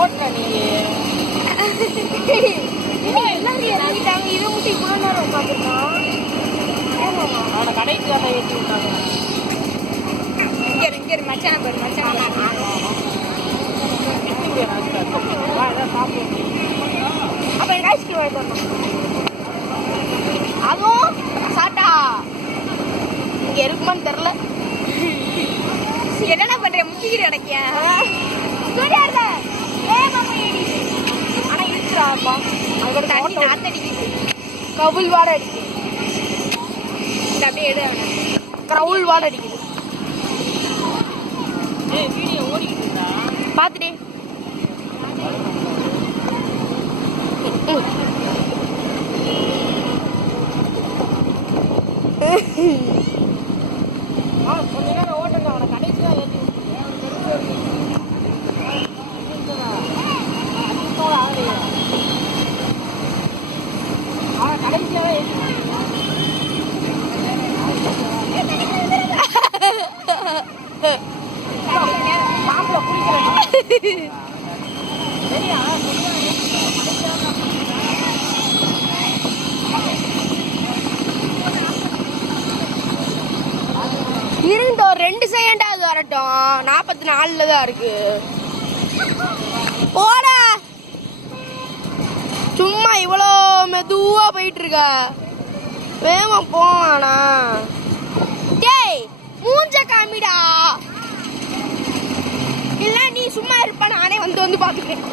ஓட்டுற நீ எல்லாரும் இதை முட்டி இவ்வளோ நேரம் உட்காந்துருக்கான். அவனை கடைக்கு தான் ஏற்றி விட்டாங்க. இங்கே மச்சான பேர் மச்சான அப்போ எங்கள் ஐஸ்கிரீம் வாங்கிட்டு அதுவும் சாட்டா இங்கே இருக்குமான்னு தெரில. என்னென்ன பண்ணுறேன் முட்டிக்கிற கிடைக்கிய ஆனால் இருக்கிறாப்பா அதோட தண்ணி நாத்தடிக்குது. கவுல் வாடை அடிக்குது. இந்த அப்படியே எடு அவனை கவுல் வாடை அடிக்குது. பார்த்துட்டே கொஞ்ச நேரம் ஓட்டுங்க. அவனை கடைசி தான் ஏற்றி அவனை கடைசியாக ஏற்றி மாப்பிள்ள குடிக்கிறேன் சரியா இருந்த ஒரு 2 செகண்டாவது வரட்டும். 44 தான் இருக்கு. போடா சும்மா இவ்வளோ மெதுவா போயிட்டு இருக்க. வேகமா போவானா? டேய் மூஞ்ச காமிடா. இல்ல நீ சும்மா இருப்ப, நானே வந்து பாத்துக்கிறேன்.